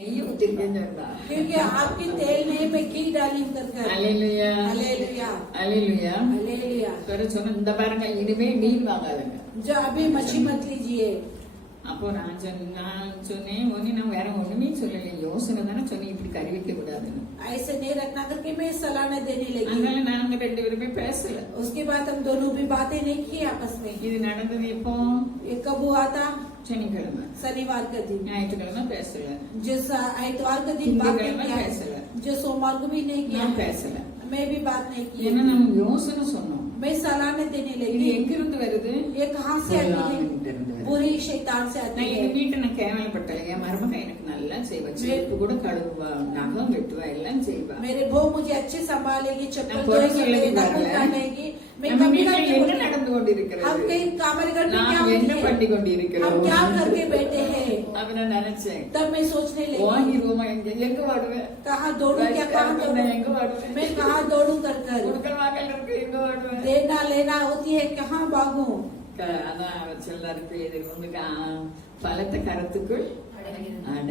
क्योंकि आपकी तेल में मैं घी डाली कर कर। Hallelujah hallelujah hallelujah hallelujah. இந்த பாருங்க இனிமே மீன் வாங்காதுங்க. जो अभी मच्छी मत लीजिए। அப்போ நான் சொன்னேன் ஒன்னு நான் வேற ஒண்ணுமே சொல்லல, யோசனை தானே சொன்னேன் இப்படி கறி வைக்க கூடாதுன்னு. ऐसे नहीं रखना करके मैं सलाह न देने लगी। அதனால நாங்க ரெண்டு பேருமே பேசல. उसके बाद हम दोनों भी बातें नहीं की आपस में। இது நடந்தது எப்போ? ये कब हुआ था? शनिக்கிழமை शनिवार का दिन। ஞாயிற்றுக்கிழமை பேசல. जो आइतवार का दिन बात नहीं किया, जो सोमवार को भी नहीं किया, பேசல. मैं भी बात नहीं की। ஏன்னா நம்ம யோசனை சொன்னோம், मैं सलाह न देने இது लगी। எங்கிருந்து வருது? ये कहाँ से आती है? बुरी शैतान से आती நான் है। எங்க வீட்டை நான் கேவலப்பட்டேன். என் மருமக எனக்கு நல்லா செய்வா, செருப்பு கூட கழுவுவா, நகம் வெட்டுவா, எல்லாம் செய்வா. मेरे बहू मुझे अच्छे संभालेगी, चप्पल நான் धोएगी, சொல்லி मेरे பாருங்க. नखून काटेगी। मैं நம்ம कभी வீட்டுல नहीं என்ன बोलती। நடந்து கொண்டிருக்கிறது? हम कहीं हमारे घर में क्या நாம் होती என்ன है? பண்ணி हम கொண்டிருக்கிறோம்? क्या करके बैठे हैं? அப்ப நான் நினைச்சேன், तब मैं सोचने लगी, வாங்கிடுவோமா, எங்க வாடுவேன், कहाँ दौड़ू, क्या कहाँ दौड़ू, எங்க வாடுவேன், मैं कहाँ दौड़ू कर कर। கொடுக்கல் வாங்கல் இருக்கு, எங்க வாடுவேன். देना लेना होती है, कहाँ भागू। அதான் அவர் சொல்லாரு, பேரு உங்களுக்கு பலத்த கரத்துக்குள்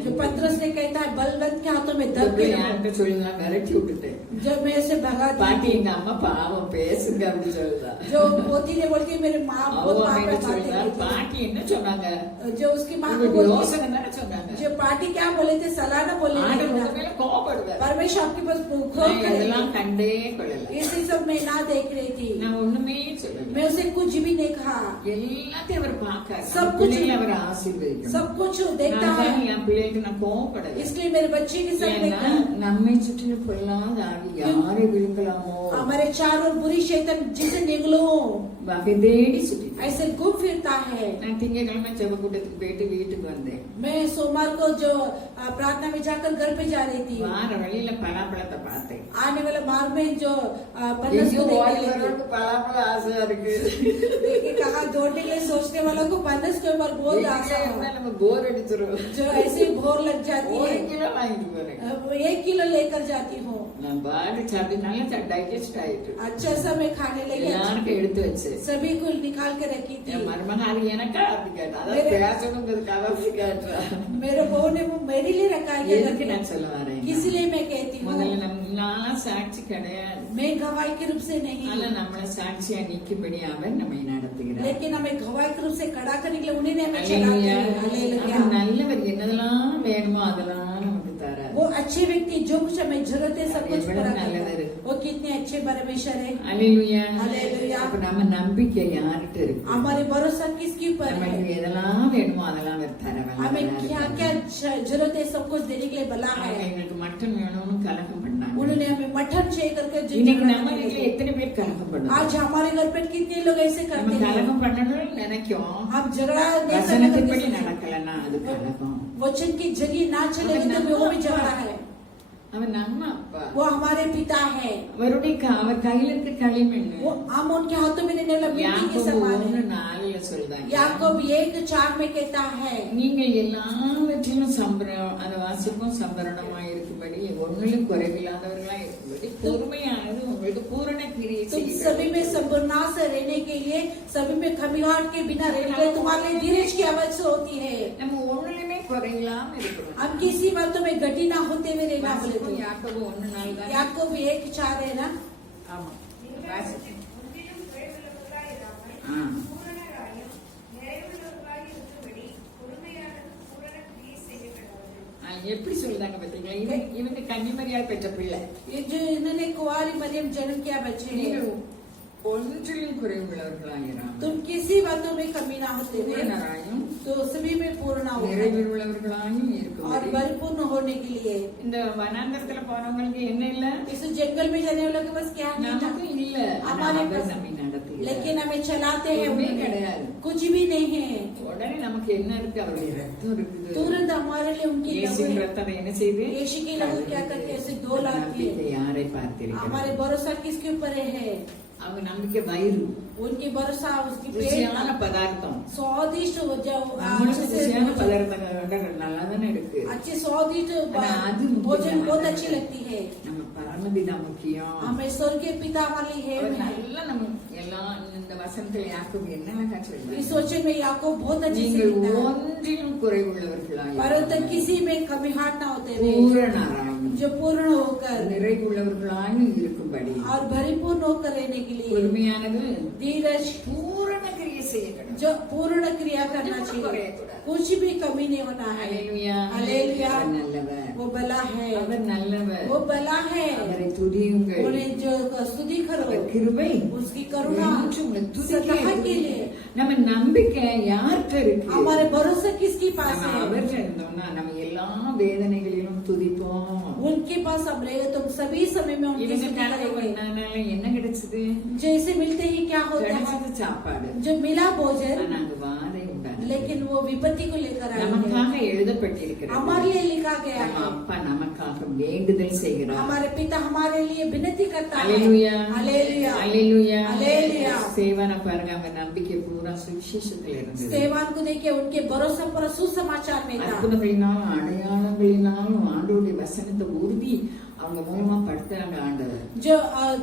जो पत्रस ने कहता है बलवंत के हाथों में दब गया। யார்கிட்ட சொல்லுங்க, விரட்டி விட்டுட்டேன். जब मैं ऐसे भगा பாட்டி दी, எங்க அம்மா பாவம் பேசுங்க அப்படி சொல்லுதா. जो पोती ने बोलती मेरे माँ बहुत அவங்க माँ என்ன पर சொல்றா, बातें பாட்டி என்ன சொன்னாங்க, जो उसकी माँ को உங்களுக்கு बोलती, யோசனை தானே சொன்னாங்க. जो पार्टी क्या बोले थे, सलाह न बोले ஆண்டு थे। உங்க மேல கோபப்படுவார். परमेश्वर आपके पास நான் क्रोध करेगा। இதெல்லாம் கண்டே கொள்ளல. इसी सब मैं ना देख रही थी, நான் ஒண்ணுமே சொல்லல. मैं उसे कुछ भी नहीं कहा। எல்லாத்தையும் அவர் பார்க்காரு. सब நம்ம कुछ பிள்ளைகளை அவர் ஆசீர்வதிக்கணும். सब कुछ देखता நான் है, தான் என் பிள்ளைகளுக்கு நான் கோபப்படல. इसलिए मेरे बच्चे के साथ मैं ஏன்னா நம்மை சுற்றி பொல்லாத ஆவி யாரை விழுங்கலாமோ हमारे चारों बुरी शैतान जिसे निगलो வகை தேடி சுற்றி. ऐसे घूम फिरता है। நான் திங்கட்கிழமை ஜெப கூட்டத்துக்கு போயிட்டு வீட்டுக்கு வந்தேன். मैं सोमवार को जो प्रार्थना में जाकर घर पे जा रही थी, வார வழியில பலாப்பழத்தை பார்த்தேன். आने वाले मार्ग में जो पन्नस को देखने लगी। பலாப்பழ ஆசையா இருக்கு. देखिए कहा दौड़ने के लिए सोचने वालों को पन्नस के ऊपर बहुत आशा है, நம்ம போர் அடிச்சிரும். जो ऐसे भोर लग जाती है। 1 கிலோ வாங்கிட்டு போறேன். 1 किलो लेकर जाती हूँ। நான் பாட்டு சாப்பிட்டு நல்லா டைஜஸ்ட் ஆயிட்டு अच्छा सा मैं खाने लगी, எல்லாருக்கும் எடுத்து வச்சு सभी को निकाल के रखी थी। என் மருமக அது எனக்கா அப்படி கேட்டா, அதாவது பேசணுங்கிறதுக்காக அப்படி கேட்டா. मेरे बहू ने वो मेरे लिए रखा है, எதுக்கு நான் சொல்ல வரேன், इसलिए मैं कहती हूँ முதல்ல நான் சாட்சி கிடையாது, मैं गवाही के रूप से नहीं, ஆனா நம்மள சாட்சியா நிக்கும்படி அவர் நம்மை நடத்துகிறார். लेकिन हमें गवाही के रूप से खड़ा करने के लिए उन्हीं ने हमें चलाते அல்லேலூயா. हैं। हालेलुया। அவர் நல்லவர், என்னதெல்லாம் வேணுமோ அதெல்லாம் நமக்கு தரார். वो अच्छे व्यक्ति जो कुछ हमें जरूरत है सब कुछ ये बड़ा पूरा करता நல்லவர். है। वो कितने अच्छे परमेश्वर है। அல்லேலூயா. அல்லேலூயா. அப்ப நம்ம நம்பிக்கை யார்கிட்ட இருக்கு? हमारे भरोसा किसके ऊपर है? நமக்கு எதெல்லாம் வேணுமோ அதெல்லாம் அவர் தரவல்ல. हमें क्या क्या जरूरत है सब कुछ देने के लिए भला है। எங்களுக்கு மட்டன் வேணும்னு கலகம் பண்ணாங்க. उन्होंने हमें मटन चाहिए करके जो இன்னைக்கு நம்ம जरूरत வீட்டுல है। எத்தனை பேர் கலகம் பண்ணுவோம்? आज हमारे घर पे कितने लोग ऐसे நம்ம करते हैं। கலகம் பண்ணணும்னு நினைக்கும், हम झगड़ा नहीं करने வசனத்தின்படி करके நடக்கலன்னா அது கலகம். वचन की जगह ना चलेगी तो वो भी झगड़ा है। அவர் நம்ம அப்பா, वो हमारे पिता है, அவருடைய அவர் கையில இருக்க களிமண். वो हम उनके हाथों में रहने वाला मिट्टी के யாக்கோபு समान है। 1:4 சொல்றாங்க, याकूब 1:4 में कहता है, நீங்கள் எல்லாவற்றிலும் அந்த வாசிப்பும் சம்பரணமாய் இருக்கும்படி ஒன்னிலும் குறைவில்லாதவர்களாய் இருக்கும்படி பொறுமையானது உங்களுக்கு பூரண கிரியை तुम செய்கிறது. सभी में संपूर्ण से रहने के लिए, सभी में खमीहाट के बिना रहने के लिए तुम्हारे लिए धीरज की आवश्यकता होती है। நம்ம ஒண்ணுலயுமே குறையில்லாம இருக்கணும். हम किसी बातों में गति ना होते हुए रहना बोले तो। யாக்கோபு 1:4 தான். याकूब 1:4 है ना। ஆமா வாசிச்சு. ஆ. எப்படி சொல்றாங்க பாத்தீங்களா, இவங்க கன்னிமரியால் பெற்ற பிள்ளை. ये जो इन्होंने कुंवारी मरियम जन्म किया बच्चे ने, நீங்கள் ஒன்றிலும் குறைவுள்ளவர்களாயிராம், तुम किसी बातों में कमी ना होते हुए பூரணராயும் तो सभी में पूर्ण हो நிறைவுள்ளவர்களாயும் और இருக்கும். परिपूर्ण होने के लिए। இந்த வனாந்தரத்துல போனவங்களுக்கு என்ன இல்ல, इस जंगल में जाने वालों के पास क्या नहीं था, நமக்கும் இல்ல, ஆனா हमारे அவர் पास, நம்மை நடத்துகிறார். लेकिन हमें चलाते हैं ஒண்ணுமே उन्होंने, கிடையாது. कुछ भी नहीं है। உடனே நமக்கு என்ன இருக்கு, அவருடைய ரத்தம் இருக்குது. तुरंत हमारे लिए उनकी இயேசுவின் ரத்தம் என்ன செய்து, यीशु के लहू क्या करके ऐसे दो लाती நம்பிக்கை है। யாரை பார்த்திருக்கிறது? हमारे भरोसा किसके ऊपर है? அவங்க நம்பிக்கை வயிறு उनकी भरोसा उसकी ருசியான पेट பதார்த்தம். स्वादिष्ट हो जाओ நம்மளுக்கு ருசியான பதார்த்தங்கள் நல்லா தானே இருக்கு. अच्छी स्वादिष्ट ஆனா அது भोजन முக்கியம் बहुत இல்ல. अच्छी लगती है। நம்ம பரமபிதா முக்கியம். हमें स्वर्गीय पिता वाली है। அவர் நல்லா நம்ம எல்லாம் இந்த வசனத்துல யாக்கோபு என்னென்ன इस சொல்றாரு? वचन में याकूब बहुत अच्छे से நீங்கள் लिखता है, ஒன்றிலும் குறைவுள்ளவர்களாய் परंतु किसी में कमी हाथ ना होते हुए பூரணராய் जो पूर्ण होकर நிறைவுள்ளவர்களாய் இருக்கும்படி और परिपूर्ण होकर रहने के लिए பொறுமையானது धीरज பூரண கிரியை செய்யணும். जो पूर्ण क्रिया करना कुछ चाहिए, कुछ कुछ भी कमी नहीं होना है। ஹல்லேலூயா. हालेलुया। அவர் நல்லவர். वो भला है, அவர் நல்லவர். वो भला है। அவரை துதியுங்கள். उन्हें जो स्तुति करो, அவர் கிருபை उसकी करुणा என்றும் உங்களை துதிக்க सदा के துதிக்க. लिए। நம்ம நம்பிக்கை யார்கிட்ட இருக்கு? हमारे भरोसा किसके पास நம்ம है? அவர்கிட்ட இருந்தோம்னா நம்ம எல்லா வேதனைகளிலும் துதிப்போம். उनके पास हम रहे तुम सभी समय में उनकी இவங்க स्तुति கனவு करेंगे। பண்ணனால என்ன கிடைச்சது? जैसे मिलते ही क्या होता है, கிடைச்சது சாப்பாடு. जो मिला भोजन, ஆனா அங்க வாதை உண்டானது. लेकिन वो विपत्ति को लेकर आए हैं। நமக்காக எழுதப்பட்டிருக்கிறது. हमारे लिए लिखा गया நம்ம है, அப்பா நமக்காக வேண்டுதல் செய்கிறார். हमारे पिता हमारे लिए विनती करता है। அல்லேலூயா. हालेलुया। அல்லேலூயா. हालेलुया। சேவனை பாருங்க, அவன் நம்பிக்கை பூரா சுவிசேஷத்துல இருந்தது. स्तेफान को देखिए, उनके भरोसा पर सुसमाचार में था। அற்புதங்களினாலும் அடையாளங்களினாலும் ஆண்டவருடைய வசனத்தை உறுதி அவங்க மூலமா படுத்துறாங்க ஆண்டவர். जो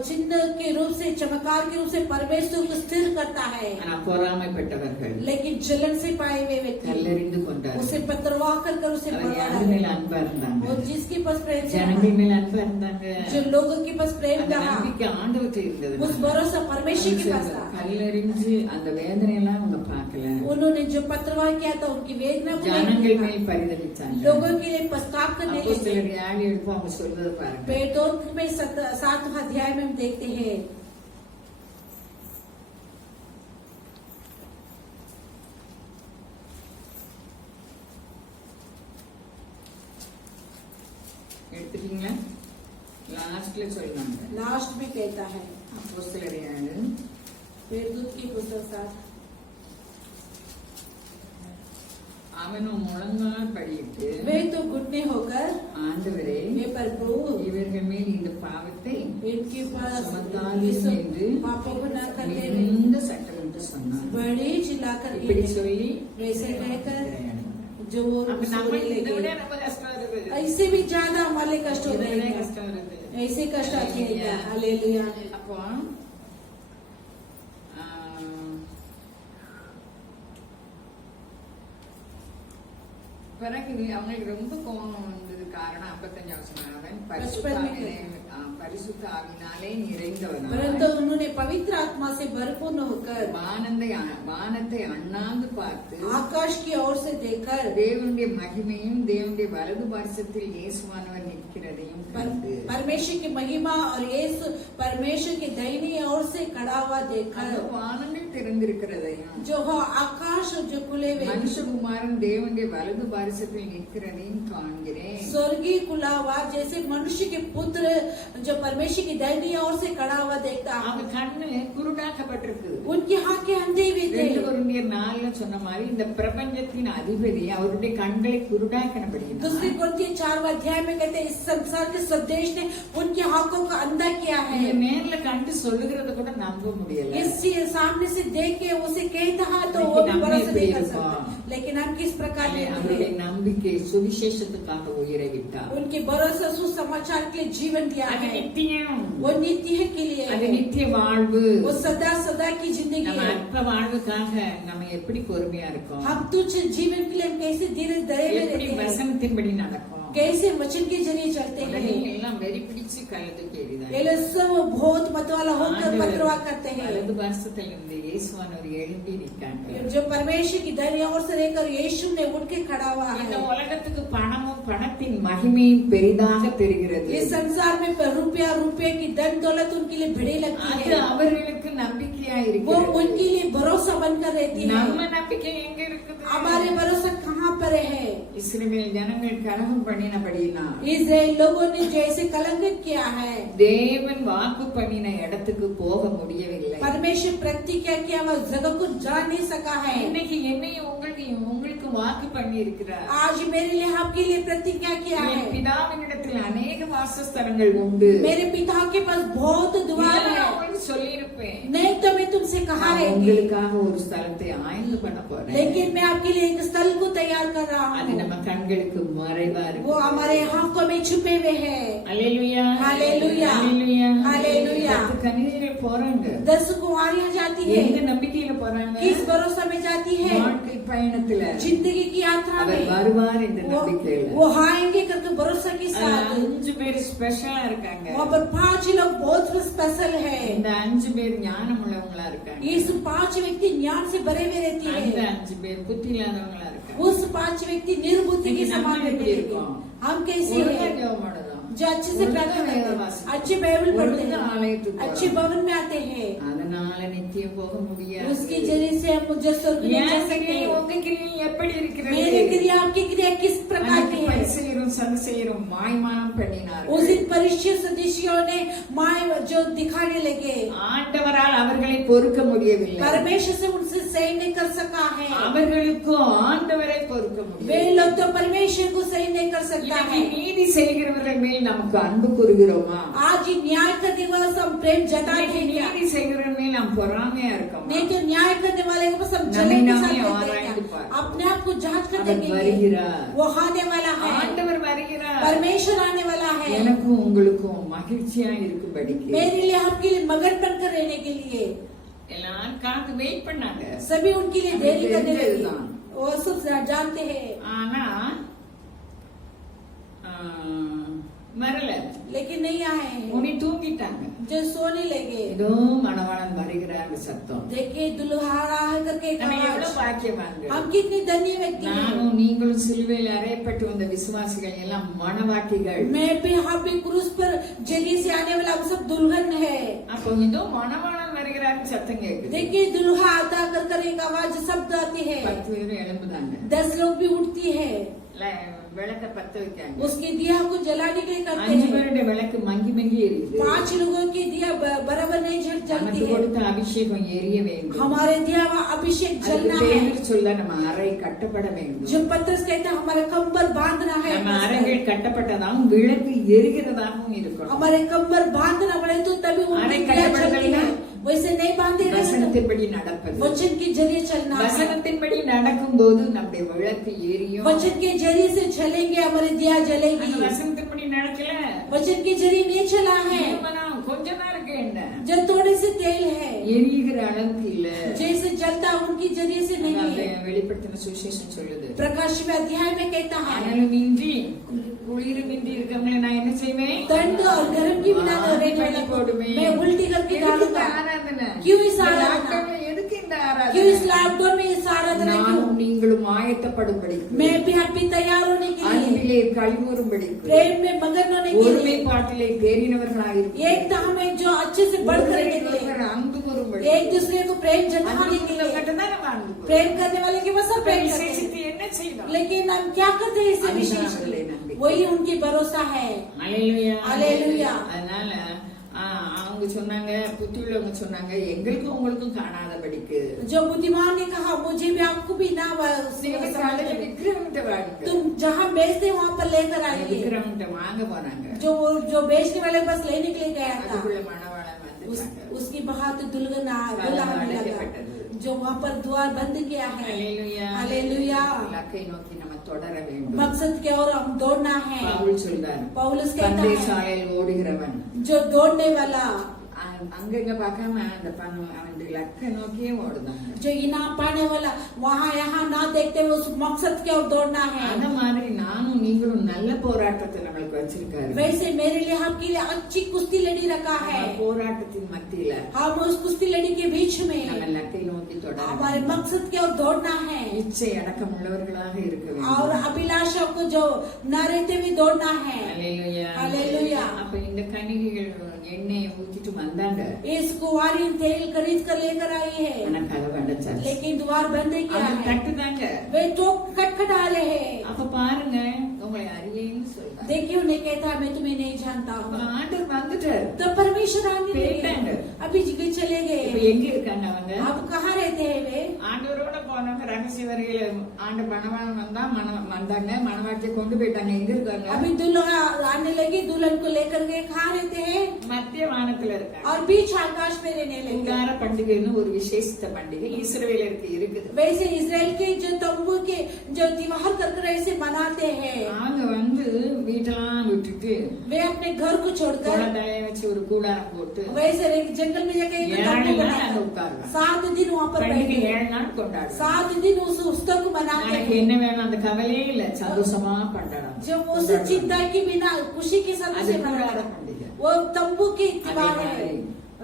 चिन्ह के रूप से, चमत्कार के रूप से परमेश्वर को स्थिर करता है। ஆனா பொறாமைப்பட்டவர்கள் लेकिन जलन से पाए हुए व्यक्ति கல்லறிந்து கொண்டார்கள். उसे पत्रवा कर उसे அவர் मरवा யார் மேல डाले। அன்பா இருந்தாங்க? और जिसके पास प्रेम था, ஜனங்கள் மேல அன்பா இருந்தாங்க. जो लोगों के पास प्रेम அந்த था, நம்பிக்கை ஆண்டவர்கிட்ட இருந்தது. उस भरोसा परमेश्वर के पास था। கல்லறிஞ்சு அந்த வேதனையெல்லாம் அவங்க பார்க்கல. उन्होंने जो पत्रवा किया था उनकी वेदना को नहीं ஜனங்கள் देखा। மேல் பரிதபிச்சாங்க. लोगों के लिए पश्चाताप करने लगे। அப்போஸ்தலர் 7 எடுப்போம், அவங்க சொல்றதை பாருங்க. पेटों में 7वां अध्याय में हम देखते हैं, எடுத்துட்டீங்களா? லாஸ்ட்ல சொல்றாங்க. लास्ट में कहता है, அப்போஸ்தலர் 7 पेटदूत की पुस्तक 7, அவனும் முழங்கால் படியிட்டு वे तो घुटने होकर, ஆண்டவரே हे प्रभु இவர்கள் மேல் இந்த பாவத்தை इनके पास சுமத்தாதீரும் इस என்று पापों को न करने में மிகுந்த சட்டம் என்று சொன்னார். बड़ी चिल्लाकर இப்படி சொல்லி वैसे कहकर जो वो அப்ப நம்ம सोने இதை விட लगे। ரொம்ப கஷ்டம் இருக்குது. ऐसे भी ज्यादा हमारे कष्ट हो இதை விட रहे கஷ்டம் இருக்குது. ऐसे कष्ट आते हैं क्या? हालेलुया। அப்போ பிறகு அவங்களுக்கு ரொம்ப கோபம் வந்தது. காரணம் 55 வசனம், அவன் பரிசுத்த ஆவினாலே நிறைந்தவனாய் परंतु उन्होंने पवित्र आत्मा से भरपूर होकर வானத்தை அண்ணாந்து பார்த்து आकाश की ओर से देखकर தேவனுடைய மகிமையும் தேவனுடைய வலது பார்சத்தில் இயேசுவானவர் நிற்கிறதையும் கண்டு परमेश्वर की महिमा और यीशु परमेश्वर की दाहिनी ओर से खड़ा हुआ அந்த देखकर, வானங்கள் திறந்திருக்கிறதையும் जो हो आकाश जो खुले हुए மனுஷகுமாரன் தேவனுடைய வலது பார்சத்தில் நிற்கிறதையும் காண்கிறேன். स्वर्गीय खुला हुआ, जैसे मनुष्य के पुत्र जो परमेश्वर की दाहिनी ओर से खड़ा हुआ देखता, அவங்க கண்ணு குருடாக்கப்பட்டிருக்கு. उनकी आंखें अंधे हुए थे। 2 கொரிந்தியர் 4 சொன்ன மாதிரி இந்த பிரபஞ்சத்தின் அதிபதி அவருடைய கண்களை குருடாக்கினபடியினார். दूसरे कोरिन्थियों 4 अध्याय में कहते हैं, इस संसार के स्वदेश ने उनकी आंखों को अंधा किया है। இங்க நேர்ல கண்டு சொல்லுகிறத கூட நம்ப முடியல. इस सामने से देख के उसे कहता है तो वो भी भरोसा नहीं कर सकता। लेकिन हम किस प्रकार அவருடைய நம்பிக்கை சுவிசேஷத்துக்காக உயிரை விட்டார். उनके भरोसा सुसमाचार के लिए जीवन दिया அது है, நித்தியம். वो नित्य के लिए அது है, நித்திய வாழ்வு. वो सदा सदा की जिंदगी நம்ம है। அற்ப வாழ்வுக்காக நம்ம எப்படி பொறுமையா இருக்கோம்? हम तुच्छ जीवन के लिए हम कैसे धीरे दया में எப்படி रहते हैं, வசனத்தின்படி நடக்கும்? कैसे वचन के जरिए चलते உடனே हैं। எல்லாம் வெறி பிடிச்சு கழுதுக்கு எரிதான். ये लोग सब बहुत मतवाला होकर पत्रवा करते हैं। வலது பார்சத்தில் இருந்து இயேசுவானவர் எழும்பி நிற்காங்க. जो परमेश्वर की दाहिनी ओर से रहकर यीशु ने उठ के खड़ा हुआ இந்த है। உலகத்துக்கு பணமும் பணத்தின் மகிமையும் பெரிதாக தெரிகிறது. इस संसार में रुपया की धन दौलत उनके लिए भिड़ी लगती அது है, அவர்களுக்கு நம்பிக்கையா वो இருக்கிறது. उनके लिए भरोसा बनकर रहती है। நம்ம நம்பிக்கை எங்க இருக்குது? हमारे भरोसा कहाँ पर है? இஸ்ரவேல் ஜனங்கள் கலகம் பண்ணினபடினா इस्राएल लोगों ने जैसे कलंकित किया है, தேவன் வாக்கு பண்ணின இடத்துக்கு போக முடியவில்லை. परमेश्वर प्रतिज्ञा किया वह जगह को जा नहीं सका है। இன்னைக்கு என்னையும் உங்களுக்கு வாக்கு பண்ணி இருக்கிறார். आज मेरे लिए आपके लिए प्रतिज्ञा किया है। பிதாவினிடத்தில் அநேக வாசஸ்தலங்கள் உண்டு. मेरे पिता के पास बहुत द्वार है, உங்களுக்கு சொல்லியிருப்பேன். नहीं तो मैं तुमसे कहा நான் रहती, உங்களுக்காக ஒரு ஸ்தலத்தை ஆயத்து பண்ண போறேன். लेकिन मैं आपके लिए एक स्थल को तैयार कर रहा அது हूँ, நம்ம கண்களுக்கு மறைவா वो இருக்கு. हमारे आंखों में छुपे हुए हैं। அல்லேலூயா, हालेलुया, அல்லேலூயா, हालेलुया। 10 கன்னிகைகள் போறாங்க. 10 कुंवारियां जाती है, எந்த நம்பிக்கையில போறாங்க? किस भरोसा में जाती है? வாழ்க்கை பயணத்துல जिंदगी की यात्रा அவர் में வருவார் என்ற वो நம்பிக்கையில. वो आएंगे करके भरोसा के साथ। 5 பேர் ஸ்பெஷலா இருக்காங்க. वहाँ पर 5 लोग बहुत स्पेशल है। இந்த 5 பேர் ஞானம் உள்ளவங்களா இருக்காங்க. इस 5 व्यक्ति ज्ञान से भरे हुए रहती அந்த है, 5 பேர் புத்தி இல்லாதவங்களா இருக்காங்க. उस 5 व्यक्ति निर्बुद्धि के समान रहते எப்படி हैं। இருக்கோம்? हम कैसे ஒழுங்கா हैं? ஜெபம் பண்ணணும். जो अच्छे से प्रार्थना करते हैं, अच्छे बाइबल पढ़ते हैं, अच्छे भवन में आते हैं, அதனால நித்தியம் போக முடியாது. उसके जरिए से हम मुझे स्वर्ग में जा सकते हैं। உங்க கிரியை எப்படி இருக்கிறது? मेरी क्रिया आपकी क्रिया किस प्रकार की है? பரிசேயரும் சதுசேயரும் மாய்மானம் பண்ணினார்கள். उस दिन परिचय सदस्यों ने माय जो दिखाने लगे, ஆண்டவரால் அவர்களை பொறுக்க முடியவில்லை. परमेश्वर से उनसे सही नहीं कर सका है। அவர்களுக்கும் ஆண்டவரை பொறுக்க वे முடியவில்லை. लोग तो परमेश्वर को सही नहीं कर सकता இன்னைக்கு है। நீதி செய்கிறவர்கள் மேல் நமக்கு அன்பு கூறுகிறோமா? आज ही न्याय करने वाला हम प्रेम जताते இன்னைக்கு हैं क्या? நீதி செய்கிறவர்கள் மேல் நாம் பொறாமையா இருக்கோமா? नहीं तो न्याय करने वाले के पास हम नमी जलन के नमी साथ और करते हैं आएंगे क्या? पार। अपने आप को जांच कर அவர் देंगे, வருகிறார். वो आने वाला है, ஆண்டவர் வருகிறார். परमेश्वर आने वाला है। எனக்கும் உங்களுக்கும் மகிழ்ச்சியா இருக்கும்படிக்கு मेरे लिए आपके लिए मगन बनकर रहने के लिए எல்லாரும் காத்து வெயிட் பண்ணாங்க. सभी उनके लिए देरी करने लगे, தெரிஞ்சதுதான். वो सब जानते हैं, ஆனா வரல. लेकिन नहीं आए हैं, உனி தூங்கிட்டாங்க. जो सोने लगे। இதோ மணவாளன் வருகிறார் சத்தம். देखिए दुल्हा आ रहा है करके एक நம்ம आवाज। எவ்வளவு பாக்கியவான்கள். हम कितनी धन्य व्यक्ति हैं। நானும் நீங்களும் சிலுவையில் அறையப்பட்டு வந்த விசுவாசிகள் எல்லாம் மணவாட்டிகள். मैं भी हम भी क्रूस पर जगह से आने वाला हम सब दुल्हन है। அப்போ இதோ மணவாளன் வருகிறார் சத்தம் கேக்குது. देखिए दुल्हा आता कर एक आवाज शब्द आती है, 10 பேரும் எழும்புதாங்க. 10 लोग भी उठती है, விளக்க பத்த வைக்காங்க. उसके दिया को जलाने के लिए करते 5 हैं। பேருடைய விளக்கு மங்கி மங்கி எரியுது. 5 लोगों की दिया बराबर नहीं जलती நமக்கு है। கொடுத்த அபிஷேகம் எரிய வேண்டும். हमारे दिया हुआ अभिषेक जलना है। பேர் சொல்ல நம்ம அறை கட்டப்பட வேண்டும். जो पत्रस कहते हैं हमारे कंबर बांधना है, நம்ம அறைகள் கட்டப்பட்டதாகவும் விளக்கு எரிகிறதாகவும் இருக்கணும். हमारे कंबर बांधना पड़े तो तभी अरे उनकी दिया जलती है। वैसे नहीं बांधे रहे तो வசனத்தின்படி நடப்பது. वचन के जरिए चलना है। வசனத்தின்படி நடக்கும் போது நம்முடைய விளக்கு எரியும். वचन के जरिए से चलेंगे, हमारी दिया जलेगी। அந்த வசனத்தின்படி நடக்கல. वचन के जरिए नहीं चला है, கொஞ்ச நேரம் என்ன जो थोड़े से तेल है எரிகிற அளவுக்கு இல்ல. जैसे जलता उनकी जरिए से नहीं है। வெளிப்படுத்தின சுவிசேஷம் சொல்லுது. प्रकाश में अध्याय में कहता है அனலுமின்றி குளிருமின்றி இருக்கவங்களை நான் என்ன செய்வேன்? दंड और गर्म की बिना रहने वाला को मैं उल्टी करके डालूंगा। क्यों इस आराधना? எதுக்கு இந்த क्यों इस ஆராதனை? लॉकडाउन में इस आराधना क्यों? நானும் நீங்களும் ஆயத்தப்படும்படி, मैं भी आप भी तैयार होने के लिए, அன்பிலே கழிவுறும்படி, प्रेम में मगन होने के लिए, ஒருமைப்பாட்டிலே தேறினவர்களாயிருக்கும், एकता में जो अच्छे से बढ़कर रहने के लिए, அன்பு கூறும்படி, एक दूसरे को प्रेम जताने के लिए। மட்டும்தான் நம்ம அன்பு கூறுவோம். प्रेम करने वाले के बस प्रेम करते हैं, விசேஷித்து என்ன செய்யணும்? लेकिन हम क्या करते हैं इससे विशेष? वही उनकी भरोसा है। அல்லேலூயா, அல்லேலூயா. அதனால அவங்க சொன்னாங்க, புத்தி உள்ளவங்க சொன்னாங்க, எங்களுக்கும் உங்களுக்கும் காணாதபடிக்கு जो बुद्धिमान ने कहा मुझे भी आपको भी ना விக்கிரமத்தை வாங்க. तुम जहाँ बेचते वहाँ पर लेकर आइए। விக்கிரமத்தை வாங்க போனாங்க. जो बेचने वाले पास लेने के लिए गया था, அதுக்குள்ள மணவாளன் வந்துட்டாங்க. उसकी बात दुल्हन आने लगा, जो वहाँ पर द्वार बंद किया है। அல்லேலூயா, हालेलुया। இலக்கை நோக்கி நம்ம தொடர வேண்டும். मकसद की ओर हम दौड़ना है। பவுல் சொல்றார், पौलुस कहता பந்தய है சாலையில் ஓடுகிறவன் जो दौड़ने वाला, அங்கங்க பார்க்காம அந்த அவன் இலக்கை நோக்கியே ஓடுதான். जो इनाम पाने वाला वहाँ यहाँ ना देखते हुए उस मकसद की ओर दौड़ना है। அந்த மாதிரி நானும் நீங்களும் நல்ல போராட்டத்தை நம்மளுக்கு வச்சிருக்காரு. वैसे मेरे लिए आपके लिए अच्छी कुश्ती लड़ी रखा है। போராட்டத்தின் மத்தியில हम उस कुश्ती लड़ी के बीच में நம்ம இலக்கை நோக்கி தொடர हमारे मकसद की ओर दौड़ना है, இச்சை அடக்கம் உள்ளவர்களாக இருக்க வேண்டும். और अभिलाषा को जो न रहते हुए दौड़ना है। அல்லேலூயா, हालेलुया। அப்ப அப்ப இந்த கன்னிகைகள் எண்ணெயை ஊத்திட்டு வந்தாங்க. इस कुंवारी तेल खरीद कर लेकर आई है, ஆனா கதவை அடைச்சாச்சு. लेकिन द्वार बंद किया அவங்க है। தட்டுதாங்க. वे टोक खटखटा रहे हैं। அப்ப பாருங்க, உங்களை அறியேன்னு சொல்றாங்க. देखिए उन्हें कहता है मैं तुम्हें नहीं जानता அப்ப हूँ। ஆண்டவர் வந்துட்டார். तो परमेश्वर आने போயிட்டாங்க. लगे, अभी जी चले இப்ப गए। எங்க இருக்காங்க அவங்க? अब कहाँ रहते हैं वे? ஆண்டவரோட போனவங்க ரகசிய வரையில ஆண்டு மணவாளன் வந்தா வந்தாங்க, மணவாட்டியை கொண்டு போயிட்டாங்க. எங்க இருக்காங்க? अभी दुल्हा आने लगे, दुल्हन को लेकर गए। कहाँ रहते हैं? மத்திய வானத்துல இருக்காங்க. और बीच आकाश में रहने लगे। உங்கார பண்டிகைன்னு ஒரு விசேஷித்த பண்டிகை இஸ்ரவேலருக்கு இருக்குது. वैसे इसराइल के जो तंबू के जो त्योहार कर ऐसे मनाते हैं। அவங்க வந்து வீட்டெல்லாம் விட்டுட்டு वे अपने घर को छोड़कर தலையை வச்சு ஒரு கூடாரம் போட்டு वैसे एक जंगल में जाकर एक 7 तंबू நாள் बनाया। அங்க உட்காருவாங்க. 7 दिन वहाँ पर பண்டிகை बैठे, 7 நாள் கொண்டாடுவாங்க. 7 दिन उस उत्सव को मनाते எனக்கு हैं। என்ன வேணும் அந்த கவலையே இல்ல, சந்தோஷமா கொண்டாடுவாங்க. जो उस चिंता के बिना खुशी के साथ அது उसे கூடார मनाते हैं। பண்டிகை. वो तंबू के त्योहार அதே है। மாதிரி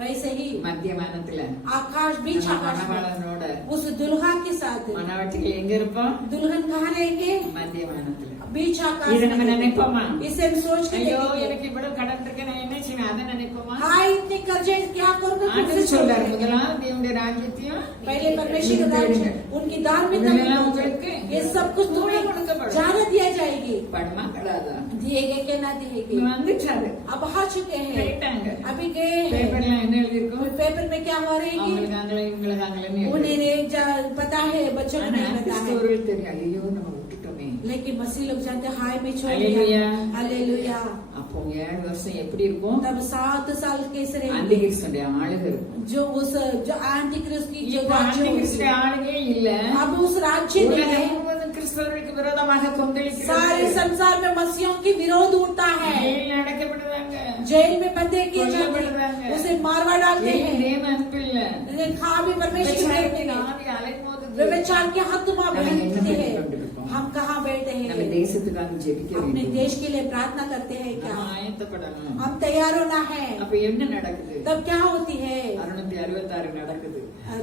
वैसे ही மத்திய வானத்துல आकाश बीच நம்ம आकाश में மணவாளனோட उस दुल्हा के साथ மணவாட்டிகள் எங்க இருப்போம்? दुल्हन कहाँ रहेंगे? மத்திய வானத்துல. बीच आकाश இதை நம்ம में। நினைப்போமா? इसे हम सोच के ஐயோ देखेंगे। எனக்கு இவ்வளவு கடன் இருக்கு, நான் என்ன செய்வேன்? அதை நினைப்போமா? हाँ इतने कर्जे क्या करूँगा? ஆண்டவர் சொல்றாரு, முதலாவது தேவனுடைய ராஜ்யத்தையும் पहले परमेश्वर का राज्य, उनकी धार्मिकता இதெல்லாம் உங்களுக்கு ये सब कुछ तुम्हें ज्यादा दिया जाएगी। படமா கடாதா? दिए गए के ना दिएगे। வந்துட்டாரு. अब आ चुके हैं, போயிட்டாங்க. अभी गए हैं। பேப்பர்ல என்ன எழுதிருக்கும்? पेपर में क्या हो रहेगी? அவங்களுக்கு அங்கே இவங்களுக்கு அங்கலன்னு எழுதி. उन्हें नहीं पता है, बच्चों को ஆனா नहीं पता है। கிறிஸ்தவர்கள் தெரியும், ஐயோ நம்ம விட்டுட்டோமே. लेकिन मसीह लोग जानते हैं, हाय में छोड़ हालेलुया। दिया। हालेलुया। அப்போ 7 வருஷம் எப்படி இருக்கும்? तब 7 साल कैसे அந்த रहेंगे? கிறிஸ்துடைய ஆளுகை இருக்கும். जो उस जो आंटी क्रिस्ट की जो இப்ப राज्य அந்த होगी, கிறிஸ்துடைய ஆளுகே இல்ல. अब उस राज्य में உலகம் முழுவதும் கிறிஸ்தவர்களுக்கு விரோதமாக सारे கொந்தளிக்கிறது. संसार में मसीहों की विरोध उठता है। ஜெயிலில் அடைக்கப்படுறாங்க. जेल में बंदे किए जाते கொல்லப்படுறாங்க. हैं, उसे मारवा डालते ஏன் हैं। தேவ அன்பு இல்ல? खा भी परमेश्वर की விபச்சாரத்தின் प्रेम ஆவி அலைமோதுது. व्यभिचार के हाथ में நம்ம என்ன बहते हैं। பண்ணிட்டு हम कहाँ बैठे நம்ம हैं? தேசத்துக்காக ஜெபிக்க अपने வேண்டும். देश के लिए प्रार्थना करते हैं क्या? நம்ம ஆயத்தப்படணும். हम तैयार होना है। அப்ப என்ன நடக்குது? तब क्या होती है? 666 நடக்குது.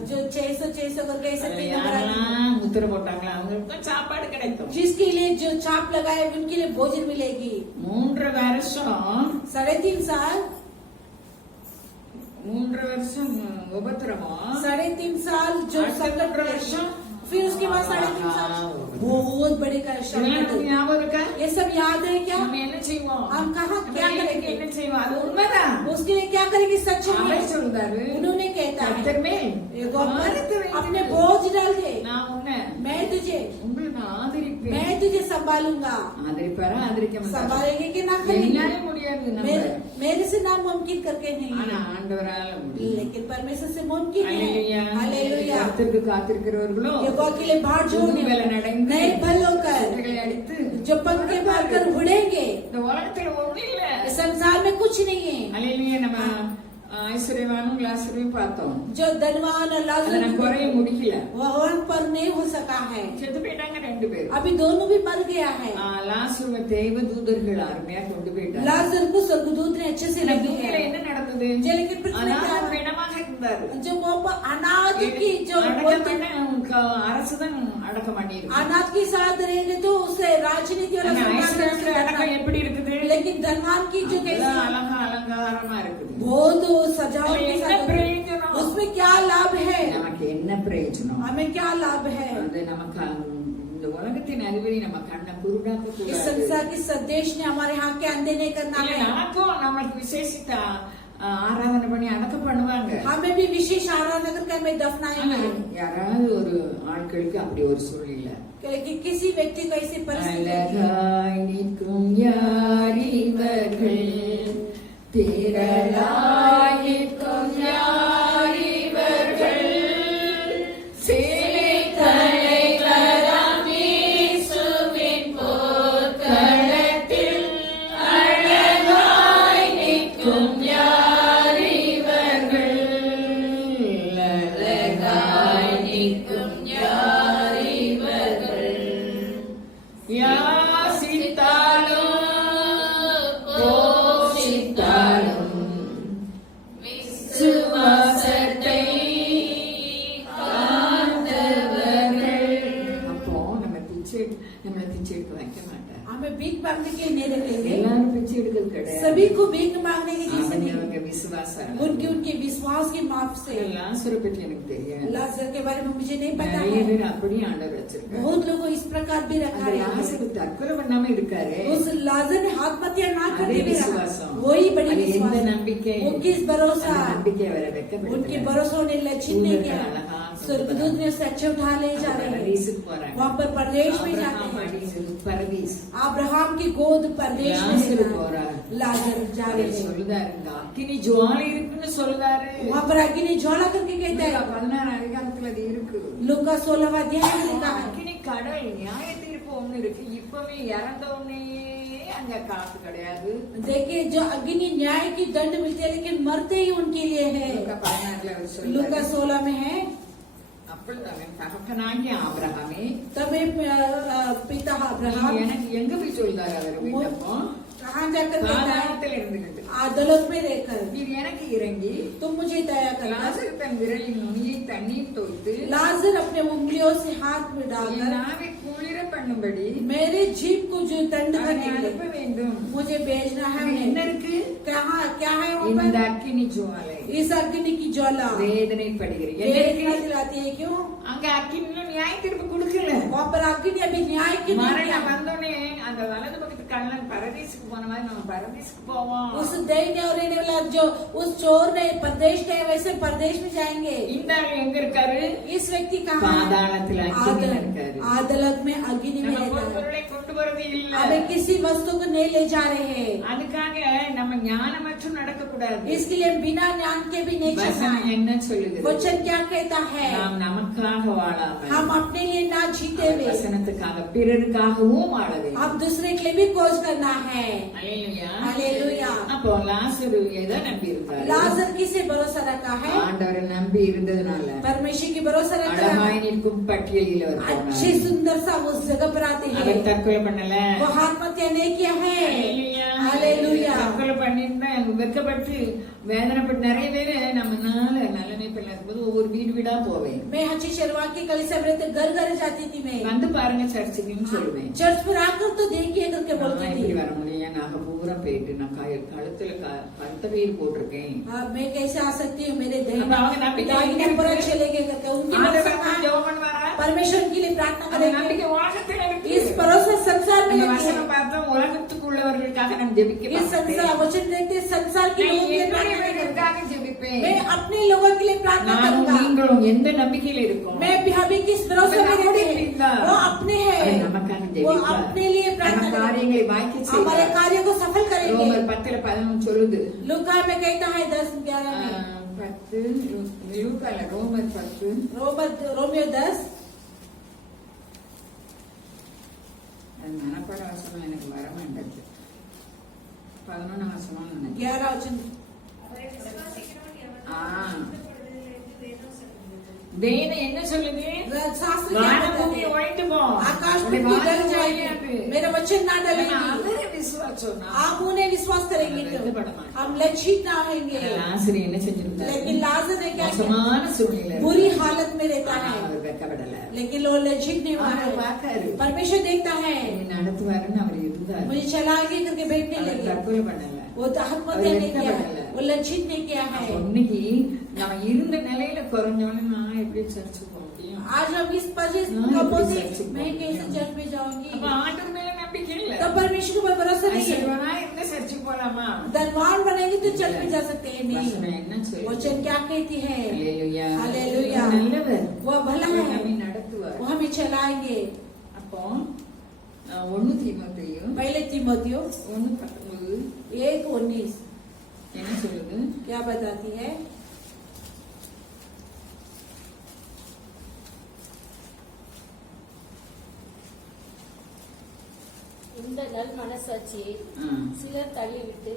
जो 600 करके ऐसे அதுல 3 नंबर आते हैं। யாரெல்லாம் முத்திரை போட்டாங்களோ அவங்களுக்கு சாப்பாடு கிடைக்கும். जिसके लिए जो छाप लगाए उनके लिए भोजन मिलेगी। 3 வருஷம் 3.5 साल 3 வருஷம் உபத்திரவம். 3.5 साल जो அடுத்த संकट 3 வருஷம் फिर उसके बाद 3.5 साल बहुत बड़े का இதெல்லாம் நமக்கு संकट। ஞாபகம் இருக்கா? ये सब याद है क्या? நம்ம என்ன செய்வோம்? हम कहाँ क्या நம்ம करेंगे? என்ன செய்வோம்? அது உண்மைதான். उसके लिए क्या करेंगे? सच அவர் है। சொல்றாரு, उन्होंने कहता है கர்த்தர் மேல் एक ऊपर பாரத்தை வைத்து अपने बोझ डाल दे, நான் உன்னை मैं तुझे உங்களுக்கு ஆதரிப்பேன். मैं तुझे संभालूंगा। ஆதரிப்பாரா? ஆதரிக்க மாட்டாரா? संभालेंगे कि ना करेंगे? என்னால முடியாது நம்ம. मेरे से नामुमकिन करके नहीं, ஆனா ஆண்டவரால முடியும். लेकिन परमेश्वर से मुमकिन है। அல்லேலூயா. हालेलुया। கர்த்தருக்கு காத்திருக்கிறவர்களோ यहोवा के लिए बाढ़ जोड़ने மேல நடந்து नए फल होकर சுவர்களை அடித்து जो पंखे मारकर उड़ेंगे। இந்த உலகத்துல ஒண்ணும் இல்ல. इस संसार में कुछ नहीं है। அல்லேலூயா. நம்ம ஐஸ்வர்யவானும் லாசரையும் பார்த்தோம். जो धनवान और அதை लाजर நான் குறைய முடியல. वहां पर नहीं हो सका है। செத்து போயிட்டாங்க 2 பேர். अभी दोनों भी मर गया है। லாசருவை தேவ தூதர்கள் அருமையா கொண்டு போயிட்டாங்க. लाजर को स्वर्गदूत ने अच्छे से இந்த रखी பூமியில है। என்ன நடந்தது? लेकिन पृथ्वी में क्या அனாதை हुआ? பிணமாக இருந்தாரு. जो वो अनाथ की जो அடக்கம் பண்ண அரசுதான் அடக்கம் பண்ணிருக்கு. अनाथ के साथ रहेंगे तो उसे राजनीति और ஐஸ்வர்யத்துல அடக்கம் எப்படி இருக்குது? लेकिन धनवान की जो कैसे அழகா அலங்காரமா இருக்குது. बहुत सजावट के என்ன साथ, பிரயோஜனம்? उसमें क्या लाभ है? நமக்கு என்ன பிரயோஜனம்? हमें क्या लाभ है? அது நமக்கு இந்த உலகத்தின் அறிவை நம்ம கண்ணை குருடாக்க इस கூடாது. संसार की सदेश ने हमारे यहाँ के अंधे नहीं करना இல்ல, है। நமக்கும் நம்மளுக்கு விசேஷித்த ஆராதனை பண்ணி அடக்கம் பண்ணுவாங்க. हमें भी विशेष आराधना करके हमें ஆனா दफनाएंगे। யாராவது ஒரு ஆட்களுக்கு அப்படி ஒரு சூழ்நிலை. कि किसी व्यक्ति को ऐसी परिस्थिति அழகாய் நிற்கும் யார் இவர்கள், திரளாய் நிற்கும் யார் இவர்கள், சேனை தலைவராம் இயேசுவின் போர்க்களத்தில் அழகாய் நிற்கும் யார் இவர்கள், அழகாய் நிற்கும் யார் இவர்கள், யாசித்தாலும் போஷித்தாலும் விசுவாசத்தை காத்தவர்கள். அப்போ நம்மளை பிச்சை எடுக்க வைக்க மாட்டார். हमें भीख मांगने के लिए नहीं रखेंगे। எல்லாரும் பிச்சை எடுக்கிறது கிடையாது. सभी सभी को भीख मांगने की जैसे नहीं, அவங்க விசுவாசம் उनके उनके विश्वास के माप से। லாசரு பற்றி எனக்கு தெரியாது. लाजर के बारे में मुझे नहीं पता நிறைய है, பேர் அப்படியே ஆண்டவர் வச்சிருக்காரு. बहुत लोगों को इस प्रकार भी रखा அந்த है। லாசரு தற்கொலை பண்ணாம இருக்காரு. उस लाजर ने आत्महत्या ना அதே करके भी रखा, விசுவாசம். वही बड़ी அது எந்த विश्वास, நம்பிக்கை? वो किस भरोसा, அந்த நம்பிக்கை அவரை उनके வெட்கப்படுத்தல. भरोसों ने लक्षित नहीं किया। अழகா स्वर्गदूत ने उसे अच्छे उठा ले जा रहे हैं, பரதீசுக்கு போறாங்க. वहाँ पर परदेश में जाते ஆபிரகாம் हैं। அடியில் பரதீஸ். अब्राहम की गोद परदेश में லாசரு रहता है। போறாரு. लाजर जा அவர் रहे हैं, சொல்லுதாருங்க, அக்கினி ஜுவாலை இருக்குன்னு சொல்லுதாரு. वहाँ पर अग्नि ज्वाला करके कहता है। 16 அதிகாரத்துல அது இருக்கு. लूका 16वां अध्याय में लिखा है, அக்கினி கடல் நியாய தீர்ப்பு ஒண்ணு இருக்கு. இப்பவே இறந்தவனே அங்க காசு கிடையாது. देखिए जो अग्नि न्याय की दंड मिलती है, लेकिन मरते ही उनके लिए है। லூக்கா 16 அவர் लूका சொல்றாரு. 16 में है, அப்பொழுது அவன் தகப்பனாகிய ஆபிரகாமே, तब पिता अब्राहम எனக்கு எங்க போய் சொல்றாரு அவர் விண்ணப்போ? कहाँ जाकर कहता है, பாதாளத்தில் இருந்துகிட்டு अदालत में रहकर நீர் எனக்கு இறங்கி तुम मुझे दया करना। லாசரு தன் விரலின் நுனியை தண்ணீர் தோய்த்து लाजर अपने उंगलियों से हाथ में என் डालकर நாவை குளிர பண்ணும்படி मेरे जीभ को जो दंड அவனை करने के அனுப்ப लिए வேண்டும். मुझे भेजना है அங்க என்ன उन्हें। இருக்கு? कहाँ क्या है वहाँ இந்த पर? அக்கினி ஜுவாலை इस अग्नि की ज्वाला வேதனைப்படுகிறது. என்ன वेदना இருக்கு? दिलाती है, क्यों? அங்க அக்கினில நியாய தீர்ப்பு கொடுக்கல. वहाँ पर अग्नि अभी न्याय की नहीं மரணம் किया। வந்தோடனே அந்த வலது பக்கத்து கண்ணன் பரதீசுக்கு போன மாதிரி நம்ம பரதீசுக்கு போவோம். उस दैन्य और रहने वाला जो उस चोर ने परदेश गए, वैसे परदेश में जाएंगे। இந்த ஆள் எங்க இருக்காரு? इस व्यक्ति कहाँ है? பாதாளத்துல அக்கினில இருக்காரு. अदालत में अग्नि में நம்ம रहता है। பொருளை கொண்டு வரது இல்ல. हमें किसी वस्तु को नहीं ले जा रहे हैं, அதுக்காக நம்ம ஞானமற்றும் நடக்க கூடாது. इसके लिए बिना ज्ञान के भी नहीं चलना வசனம் है। என்ன சொல்லுகிறது? वचन क्या कहता है? நாம் நமக்காக வாழாமல் हम अपने लिए ना जीते हुए வசனத்துக்காக பிறருக்காகவும் வாழ வேண்டும். हम दूसरे के लिए भी खोज करना है। அல்லேலூயா. हालेलुया। அப்போ லாசரு எதை நம்பி இருந்தாரு? लाजर किसे भरोसा रखा है? ஆண்டவரை நம்பி இருந்ததுனால परमेश्वर की भरोसा रखा அழகாய் நிற்கும் பட்டியலில் அவர் अच्छी போனார். सुंदर सा उस जगह पर आते அவர் हैं। தற்கொலை பண்ணல. वो आत्महत्या नहीं किया है। அல்லேலூயா. हालेलुया। தற்கொலை பண்ணிருந்தா வெட்கப்பட்டு வேதனைப்பட்டு நிறைய பேரு நம்மனால நல்ல நினைப்பில் இருக்கும்போது ஒவ்வொரு வீடு வீடா போவேன். मैं अच्छी शर्मा की कलीसिया में रहते घर घर जाती थी मैं। வந்து பாருங்க சர்ச்சுக்குன்னு சொல்லுவேன். चर्च पर आकर तो देखिए करके बोलती நான் थी। இப்படி வர முடியும், நாங்க பூரா போயிட்டு நான் கழுத்துல கருத்த வேர் போட்டிருக்கேன். मैं कैसे आ सकती हूँ, मेरे अब அவங்க நம்பிக்கை दाहिने இருக்கு. पर चले गए करके उनकी ஆண்டவர் भरोसा வந்து ஜெபம் பண்ணுவாரா? परमेश्वर के लिए प्रार्थना அந்த करेंगे। நம்பிக்கை உலகத்துல இருக்கு. इस भरोसा संसार में அந்த नहीं வசனம் है। பார்த்தா உலகத்துக்குள்ளவர்களுக்காக நான் ஜெபிக்க इस संसार மாட்டேன். वचन देखते संसार के लोगों के लिए प्रार्थना करेंगे। என்னுடையவர்களுக்காக ஜெபிப்பேன். मैं अपने लोगों के लिए प्रार्थना நானும் करूंगा। நீங்களும் எந்த நம்பிக்கையில இருக்கோம்? मैं भी किस भरोसे में रहते हैं, वो अपने அவர் हैं, நமக்காக वो ஜெபிப்பார். अपने लिए நம்ம प्रार्थना करेंगे, காரியங்களை வாய்க்க हमारे செய்வார். कार्य को सफल करेंगे। ரோமர் 10:11 சொல்லுது. लूका में कहता है 10-11 में, 10 லூக்கால ரோமர் 10 रोमियो 10 அது மனப்பாட வசனம் எனக்கு வர மாட்டேங்குது. 11 வசனம் நினைக்கிறேன். 11 वचन। வேதம் என்ன சொல்லுது? शास्त्र क्या வானம் कहता பூமி है? ஒழிந்து போம். आकाश உன்னுடைய पृथ्वी வார்த்தை गल ஒழியாது. जाएगी, मेरा वचन ना डलेगी। அவரே விசுவாசம்னா आप उन्हें विश्वास करेंगे तो हम लज्जित ना होंगे। லாசரு என்ன செஞ்சிருந்தாரு? लेकिन लाजर ने क्या किया? மோசமான சூழ்நிலை बुरी हालत में रहता ஆனா है, அவர் வெட்கப்படல. लेकिन वो लज्जित नहीं हुआ அவர் है। பார்த்தாரு. परमेश्वर देखता है, என்னை நடத்துவாருன்னு அவர் இருந்தார். मुझे चला आगे करके बैठने அவர் लगे, தற்கொலை பண்ணல. वो आत्महत्या नहीं किया है, वो लज्जित नहीं किया है। இன்னைக்கு நம்ம இருந்த நிலையில குறைஞ்சோன்னு நான் எப்படி சர்ச்சுக்கு போக முடியும்? आज हम इस परिस्थिति हाँ, में ये पहुंचे, सच्ची मैं बात कैसे है। चर्च में जाऊंगी? அப்ப ஆண்டவர் மேல நம்பிக்கை இல்ல. तब परमेश्वर पर भरोसा नहीं है। ஐஸ்வர்யவனா இருந்த சர்ச்சுக்கு போலாமா? धनवान बनेंगे तो चर्च में जा सकते हैं नहीं। வசனம் என்ன சொல்லுது? वचन क्या कहती है? அல்லேலூயா. हालेलुया। அவர் நல்லவர். वो भला அவர் है, நம்மை நடத்துவார். वो हमें चलाएंगे। அப்போ 1 தீமோத்தேயு पहले तीमुथियो 1:19 1:19 என்ன சொல்லுது? क्या बताती है? இந்த நல் மனசாட்சியை சிலர் தள்ளிவிட்டு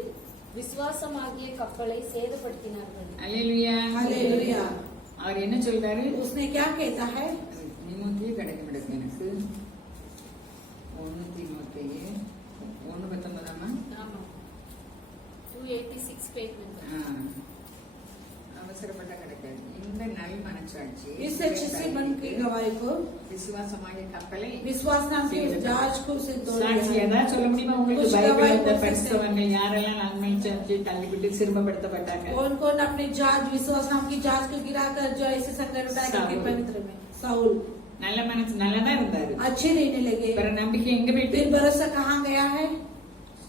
விசுவாசமாகிய கப்பலை சேதப்படுத்தினார்கள். அல்லேலூயா. हालेलुया। அவர் என்ன சொல்றாரு? उसने क्या कहता है? தீமோத்தேயு கிடைக்க மாட்டேங்குது எனக்கு. 1 தீமோத்தேயு 1:19 ஆமா. 286 பேஜ் நம்பர். அவ அவசரப்பட்ட கிடைக்காது. இந்த நல் மனசாட்சி इस अच्छे से मन की गवाही को விசுவாசமாக கப்பலை विश्वास नाम के जहाज को से तोड़ சாட்சி दिया। ஏதாவது சொல்ல முடியுமா உங்களுக்கு? कुछ பைபிள் गवाही இந்த बोल सकते हैं। பரிசுத்தவர்கள் யாரெல்லாம் நன்மை செஞ்சு தள்ளிவிட்டு சிறுமப்படுத்தப்பட்டாங்க? कौन कौन अपने जहाज विश्वास नाम की जहाज को गिराकर जो ऐसे संकट उठाए करके साउल। पवित्र में साउल நல்ல மனசு நல்லதா இருந்தாரு. अच्छे रहने लगे। பிற நம்பிக்கை எங்க போயிட்டு? फिर भरोसा कहाँ गया है?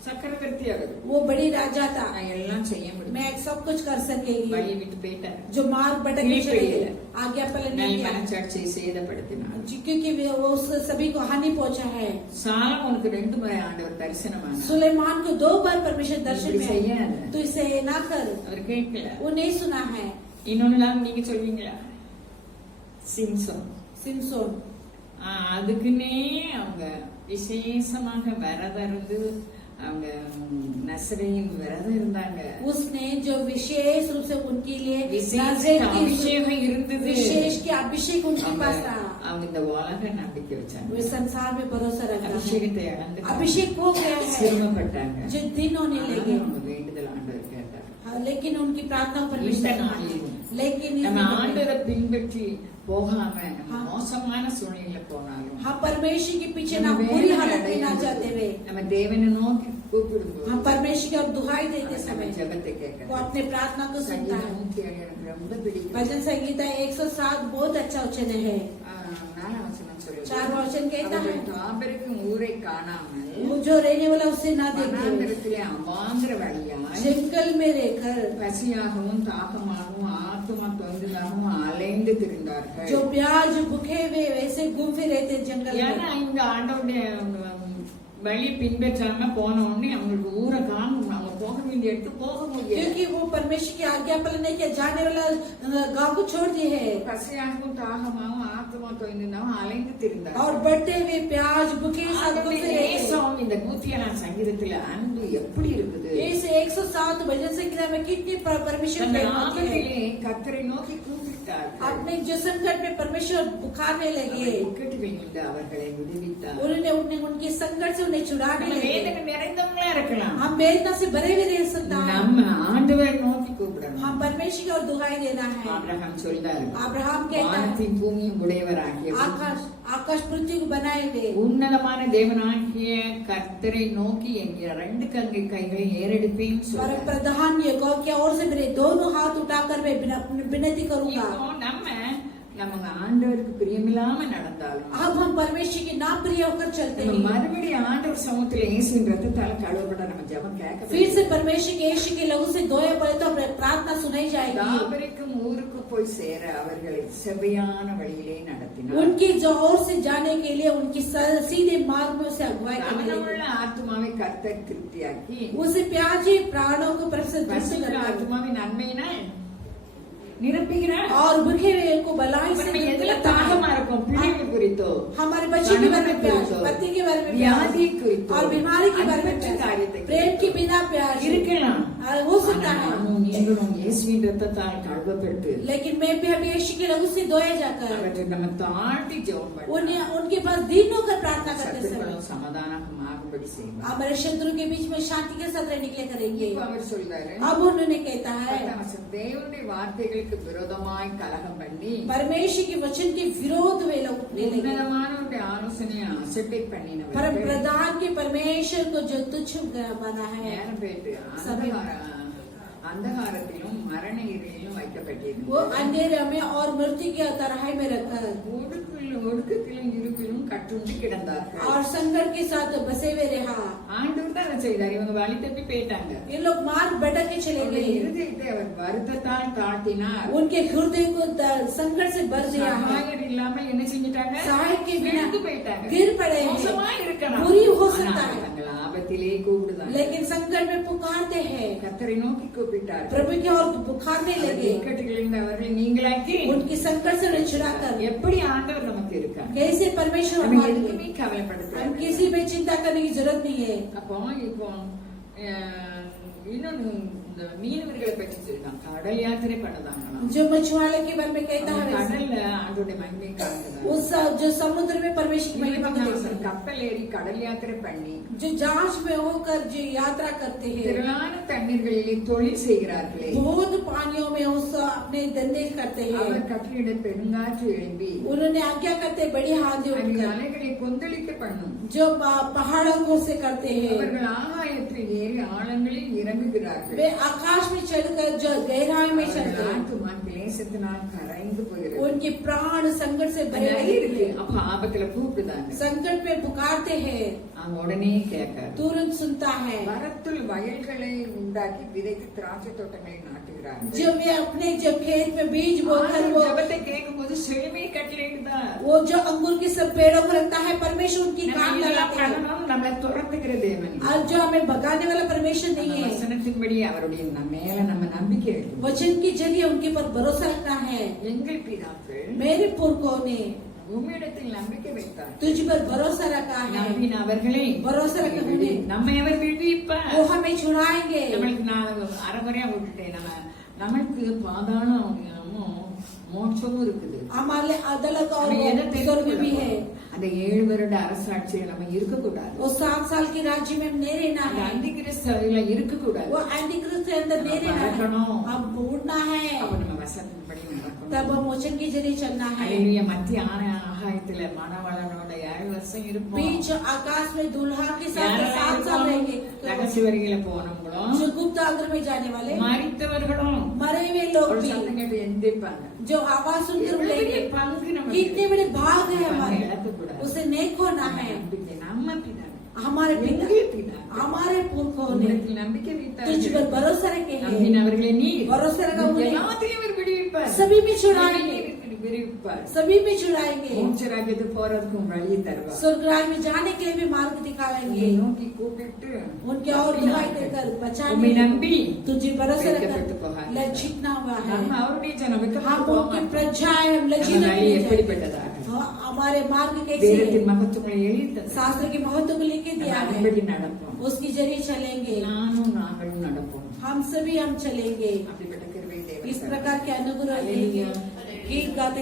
சக்கரவர்த்தி அவர் वो बड़ी राजा था, நான் எல்லாம் செய்ய முடியும் मैं सब कुछ कर सकेगी। வழி விட்டு போயிட்டார். जो मार्ग भटकने चले गए, नहीं आज्ञा पालन நல் नहीं किया, மனசாட்சியை சேதப்படுத்தினார். क्योंकि वो उस सभी को हानि पहुंचा है। சாலமோனுக்கு 2 முறை ஆண்டவர் தரிசனமானார். सुलेमान को 2 बार परमेश्वर दर्शन இப்படி में செய்யாத. आए, तो इसे ना कर, அவர் கேட்கல. वो नहीं सुना है। இன்னொன்னு நீங்க சொல்வீங்களா? சிம்சோன் सिमसोन அதுக்குன்னே அவங்க விசேஷமாக விரதம் இருந்து அவங்க நசரேயின் விரதம் இருந்தாங்க. उसने जो विशेष रूप से उनके लिए विशेष नाज़रेत की अभिषेक இருந்தது. विशेष के अभिषेक उनके पास था। அவங்க இந்த உலக நம்பிக்கை வச்சாங்க. वे संसार में भरोसा रखा है। அபிஷேகத்தை இழந்து अभिषेक हो गया है, சிரமப்பட்டாங்க. जो दिन होने लगे, அவங்க வேண்டுதல் ஆண்டவர் கேட்டார். हाँ, लेकिन उनकी प्रार्थना இந்த परमेश्वर நாளில் लेकिन इस நம்ம दिन में ஆண்டவரை பின்பற்றி போகாம நம்ம हाँ। மோசமான சூழ்நிலையில போனாலும் हम परमेश्वर के पीछे ना நம்ம बुरी வேதனை हालत में ना அடையும் जाते हुए போது, நம்ம தேவனை நோக்கி கூப்பிடும்போது हम परमेश्वर की ओर दुहाई देते நம்ம समय ஜெபத்தை वो கேட்கணும். अपने प्रार्थना को सुनता சங்கீதம் है। 107 எனக்கு ரொம்ப பிடிக்கும். भजन संगीता 107 बहुत अच्छा वचन है। 4 வசனம் சொல்லுது. 4 वचन कहता है, அவர்கள் தாபரிக்கும் ஊரை காணாமல் वो जो रहने वाला उसे ना देखे, வனாந்திரத்திலே அவாந்திர வழியாய் जंगल में रहकर பசியாகவும் தாகமாகவும் ஆத்துமா தொந்ததாகவும் அலைந்து திரிந்தார்கள். जो प्याज भूखे हुए वैसे घूम फिर रहे थे जंगल ஏன்னா में। இந்த ஆண்டவருடைய வழி பின்பற்றாம போன உடனே அவங்களுக்கு ஊரை காணும். அவங்க போக வேண்டிய இடத்து போக முடியாது. क्योंकि वो परमेश्वर की आज्ञा पालन नहीं किया, जाने वाला गांव को छोड़ दिए है பசியாகவும் தாகமாகவும் ஆத்துமா தொய்ந்தாகவும் அலைந்து திரிந்தார்கள். और बढ़ते हुए प्याज भूखे के साथ घूम फिर रहे थे। தேசம் இந்த 107 சங்கீதத்துல அன்பு எப்படி இருக்குது? इस 107 भजन संगीता में कितनी परमेश्वर அந்த प्रेम होती है। ஆபத்திலே கர்த்தரை நோக்கி கூப்பிட்டார்கள். अपने जो संकट में परमेश्वर पुकारने लगे, இக்கட்டுகளிலிருந்து அவர்களை விடுவித்தார். उन्होंने उनके संकट से उन्हें छुड़ाने நம்ம लगे। வேதனை நிறைந்தவங்களா இருக்கலாம். हम वेदना से भरे हुए रह सकता है, நம்ம ஆண்டவரை நோக்கி கூப்பிடணும். हम परमेश्वर की ओर दुहाई देना है। ஆபிரகாம் சொல்றாரு, अब्राहम कहता है, வானத்தையும் பூமியும் உடையவராகிய आकाश आकाश पृथ्वी को बनाए हुए உன்னதமான தேவனாகிய கர்த்தரை நோக்கி என்கிற 2 கைகளை ஏறெடுப்பேன் और சொல்றாரு. प्रधान यहोवा की ओर से मेरे दोनों हाथ उठाकर मैं विनती करूंगा। இப்போ நம்ம ஆண்டவருக்கு பிரியமில்லாம நடந்தாலும் अब हम परमेश्वर की ना प्रिय होकर चलते நம்ம हैं, மறுபடியும் ஆண்டவர் சமூகத்துல இயேசுவின் ரத்தத்தால கழுவப்பட்ட நம்ம ஜெபம் கேட்க फिर से परमेश्वर के यीशु के लहू से धोए पड़े तो प्रार्थना सुनाई जाएगी। தாபரிக்கும் ஊருக்கு போய் சேர அவர்களை செவ்வையான வழியிலே நடத்தினார். उनकी जो ओर से जाने के लिए उनकी सीधे मार्ग में उसे अगुवाई करने கவனமுள்ள लगे। ஆத்மாவை கர்த்தர் திருப்தியாக்கி उसे प्याजी प्राणों को प्रसन्न பசிக்கிற करता ஆத்மாவின் நன்மையினா நிரப்புகிறார். और भूखे हुए को बलाई से நம்ம எதுல करता है। தாகமா இருக்கும்? பிள்ளைகள் குறித்தோ, हमारे बच्चे के बारे में प्यार, குறித்தோ, पति के बारे में வியாதி प्यार குறித்தோ, और बीमारी के बारे में அன்பற்ற प्यार, காரியத்தை प्रेम के बिना प्यार இருக்கலாம். हो सकता है। நானும் நீங்களும் இயேசுவின் ரத்தத்தால் கழுவப்பட்டு लेकिन मैं भी अभी यीशु के लहू से धोया जाकर அவற்றை நம்ம தாழ்த்தி ஜெபம் பண்ணணும். उनके पास दिन होकर प्रार्थना करते समय சத்துருக்களும் சமாதானமாகும்படி செய்வார். हमारे शत्रु के बीच में शांति के साथ रहने के लिए करेंगे। இப்போ அவர் சொல்றாரு, अब उन्होंने कहता है, தேவனுடைய வார்த்தைகளுக்கு விரோதமாய் கலகம் பண்ணி परमेश्वर के वचन के विरोध में लोग उठने लगे। உன்னதமானவருடைய ஆலோசனையை அசட்டை पर பண்ணினவர் प्रधान के परमेश्वर को जो तुच्छ बना है, நேரம் போயிட்டு அந்தகாரத்திலும் மரண இருளிலும் वो வைக்கப்பட்டிருந்தார். अंधेरे में और मृत्यु की तराई में रखकर ஒடுக்கத்திலும் இருப்பிலும் கட்டுண்டு கிடந்தார்கள். और संकट के साथ बसे हुए रहा। ஆண்டவர் தான் அதை செய்தார். இவங்க வழி தப்பி போயிட்டாங்க. ये लोग मार्ग भटक के चले அவருடைய गए, இருதயத்தை அவர் வருத்தத்தால் தாழ்த்தினார். उनके हृदय को संकट से भर दिया है। சகாயர் இல்லாமல் என்ன செஞ்சிட்டாங்க? सहायक के बिना விழுந்து போயிட்டாங்க. गिर पड़े हैं, மோசமா இருக்கலாம். बुरी हो सकता ஆனால் है, தங்கள் ஆபத்திலே கூப்பிடுதாங்க. लेकिन संकट में पुकारते हैं, கர்த்தரை நோக்கி கூப்பிட்டார். प्रभु की ओर पुकारने लगे। இக்கட்டுகளிலிருந்து அவர்களை நீங்களாக்கி उनकी संकट से उन्हें छुड़ाकर எப்படி ஆண்டவர் நமக்கு இருக்கார்? कैसे परमेश्वर நம்ம हमारे எதுவுமே लिए, கவலைப்படுத்த हम किसी पे चिंता करने की जरूरत नहीं है। அப்போ இப்போ இன்னும் இன்னொன்னு இந்த மீனவர்களை பற்றி சொல்லிதான் கடல் யாத்திரை பண்ணதாங்களாம். जो मछुआरे के बारे में कहता है கடல்ல ஆண்டோட மகிமை காட்டுறாங்க. उस जो समुद्र में परमेश्वर की महिमा को देखते हैं, கப்பல் ஏறி கடல் யாத்திரை பண்ணி जो जहाज में होकर जो यात्रा करते हैं, திரளான தண்ணீர்களிலே தொழில் செய்கிறார்களே, बहुत पानियों में उस अपने धंधे करते हैं। அவர் கட்டளையிட பெருங்காற்று எழும்பி उन्होंने आज्ञा करते बड़ी हाथी அந்த उठकर அலைகளை கொந்தளிக்க பண்ணும். जो पहाड़ों को से करते हैं, அவர்கள் ஆகாயத்தில் ஏறி ஆழங்களில் இறங்குகிறார்கள். वे आकाश में चढ़कर जो गहराई में चलते हैं, ஆத்துமா கிளேசத்தினால் கரைந்து போகிறது. उनके प्राण संकट से भरे இருக்கு. रहते हैं, அப்ப ஆபத்துல கூப்பிடுதாங்க. संकट में पुकारते हैं, அவன் உடனே கேட்காரு. तुरंत सुनता है। மரத்துள் வயல்களை உண்டாக்கி விதைத்து திராட்சை தோட்டங்களை நாட்டுகிறார்கள். जो वे अपने जो खेत में बीज बोकर वो ஜெபத்தை கேட்கும் போது செழுமை கட்டளையிடுதான். वो जो अंगूर के सब पेड़ों को रखता है, परमेश्वर उनकी काम लगाते हैं। நம்மளை துரத்துகிற தேவன். और जो हमें भगाने वाला परमेश्वर नहीं है, வசனத்தின்படி அவருடைய மேல நம்ம நம்பிக்கை வைக்கணும். वचन के जरिए उनके पर भरोसा रखना है। எங்கள் பிதாக்கள் मेरे पुरखों ने உம்மிடத்தில் நம்பிக்கை வைத்தார். तुझ पर भरोसा रखा है, நம்பின அவர்களை भरोसा रखा उन्हें, நம்மை அவர் விடுவிப்பார். वो हमें छुड़ाएंगे। நம்மளுக்கு நான் அரைமுறையா விட்டுட்டேன். நமக்கு பாதாளம் மோட்சமும் இருக்குது. हमारे अदालत और நம்ம எதை स्वर्ग भी है। அந்த 7 வருட அரசாட்சியில நம்ம இருக்கக்கூடாது. वो 7 साल की राज्य में नहीं रहना அந்த है, அந்தி கிறிஸ்துவில இருக்கக்கூடாது. वो एंटीक्रिस्ट के अंदर नहीं रहना है, अब उड़ना है। அப்ப நம்ம வசனத்தின்படி நடக்கணும். तब हम वचन के जरिए चलना है। அல்லேலூயா. மத்திய ஆகாயத்துல மணவாளனோட 7 வருஷம் இருப்போம். बीच आकाश में दुल्हा के साथ 7 साल रहेंगे। ரகசிய வரிகளை போனவங்களும் जो गुप्त आग्रह में जाने वाले, மரித்தவர்களும் मरे हुए लोग ஒரு भी, சத்தம் கேட்டு எந்திரிப்பாங்க. जो आवाज सुनकर எவ்வளவு उठेंगे। பெரிய பங்கு நமக்கு. कितने बड़े भाग है நம்ம हमारे, இழக்கக்கூடாது. उसे नहीं खोना है। நம்பிக்கை நம்ம பிதா. हमारे पिता, எங்கள் பிதா. हमारे पुरखों ने உம்மிடத்தில் நம்பிக்கை तुझ पर வைத்தார்கள். भरोसा रखे हैं, நம்பினவர்களை நீர் भरोसा रखा उन्हें, எல்லாத்தையும் அவர் விடுவிப்பார். सभी में छुड़ाएंगे, விடுவிப்பார். सभी में छुड़ाएंगे। மோட்ச ராஜ்யத்துக்கு போறதுக்கும் வழியை தருவார். स्वर्ग राज्य में जाने के लिए भी मार्ग உம்மை दिखाएंगे, நோக்கி கூப்பிட்டு उनके और दुआई देकर உம்மை बचाने। நம்பி तुझे भरोसा வெட்கப்பட்டு रखकर போகாதே. लज्जित ना हुआ है। நம்ம அவருடைய ஜனம் हम வெட்கப்பட்டு போக उनकी மாட்டோம். प्रजा है, हम लज्जित நம்ம வழி नहीं जाएंगे। எப்படிப்பட்டதாக हमारे मार्ग कैसे வேதத்தின் है? மகத்துவங்களை எழுத்தது. शास्त्र के महत्व को लेके दिया है, அதன்படி நடப்போம். उसके जरिए चलेंगे। நானும் நாங்களும் நடப்போம். हम सभी हम चलेंगे। அப்படிப்பட்ட கிருபை इस தேவன் प्रकार के अनुग्रह लेंगे, गीत गाते